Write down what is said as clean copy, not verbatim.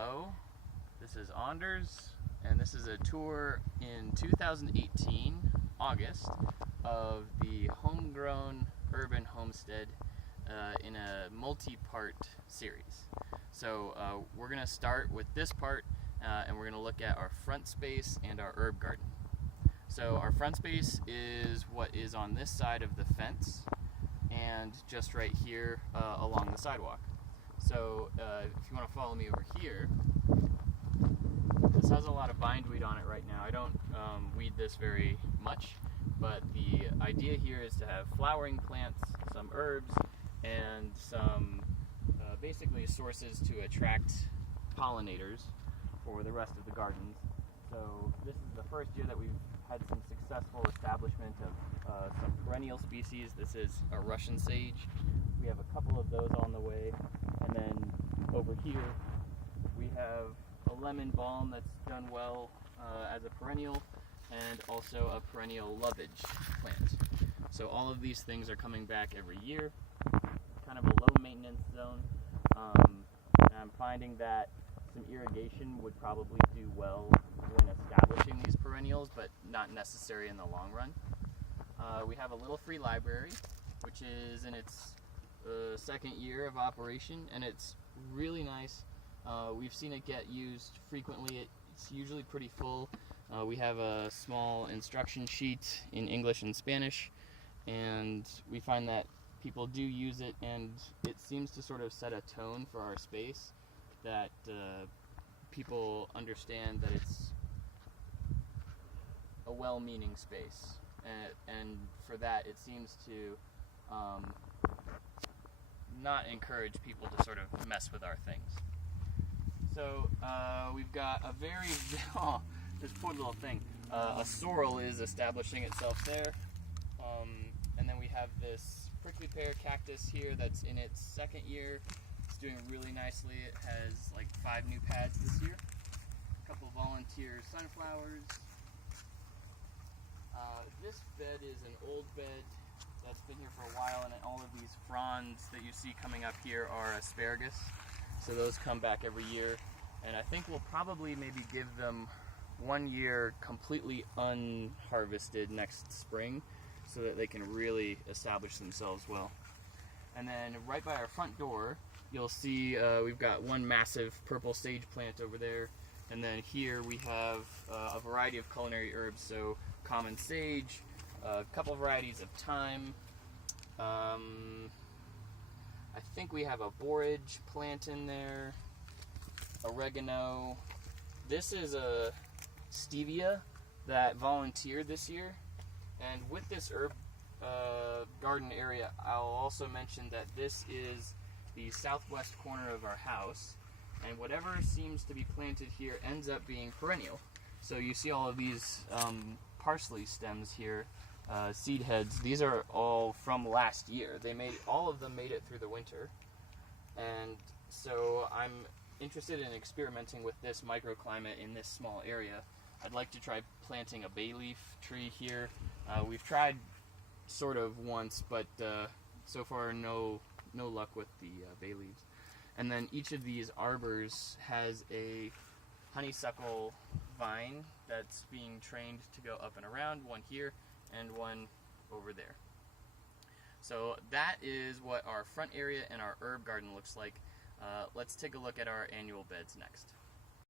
Hello, this is Anders, and this is a tour in 2018, August, of the Homegrown Urban Homestead in a multi-part series. So we're going to start with this part, and we're going to look at our front space and our herb garden. So our front space is what is on this side of the fence, and just right here along the sidewalk. So if you want to follow me over here, this has a lot of bindweed on it right now. I don't weed this very much, but the idea here is to have flowering plants, some herbs, and some basically sources to attract pollinators for the rest of the gardens. So this is the first year that we've had some successful establishment of some perennial species. This is a Russian sage. We have a couple of those on the way. And then over here we have a lemon balm that's done well as a perennial, and also a perennial lovage plant. So all of these things are coming back every year. Kind of a low maintenance zone. And I'm finding that some irrigation would probably do well when establishing these perennials, but not necessary in the long run. We have a little free library, which is in its second year of operation, and it's really nice. We've seen it get used frequently. It's usually pretty full. We have a small instruction sheet in English and Spanish, and we find that people do use it, and it seems to sort of set a tone for our space, that people understand that it's a well-meaning space, and for that it seems to not encourage people to sort of mess with our things. So we've got a very, oh, this poor little thing. A sorrel is establishing itself there. And then we have this prickly pear cactus here that's in its second year. It's doing really nicely. It has like 5 new pads this year. A couple volunteer sunflowers. This bed is an old bed that's been here for a while, and all of these fronds that you see coming up here are asparagus. So those come back every year, and I think we'll probably maybe give them 1 year completely unharvested next spring, so that they can really establish themselves well. And then right by our front door, you'll see we've got one massive purple sage plant over there, and then here we have a variety of culinary herbs, so common sage, a couple varieties of thyme. I think we have a borage plant in there, oregano. This is a stevia that volunteered this year. And with this herb garden area, I'll also mention that this is the southwest corner of our house, and whatever seems to be planted here ends up being perennial. So you see all of these parsley stems here, seed heads. These are all from last year. All of them made it through the winter, and so I'm interested in experimenting with this microclimate in this small area. I'd like to try planting a bay leaf tree here. We've tried sort of once, but so far no luck with the bay leaves. And then each of these arbors has a honeysuckle vine that's being trained to go up and around, one here and one over there. So that is what our front area and our herb garden looks like. Let's take a look at our annual beds next.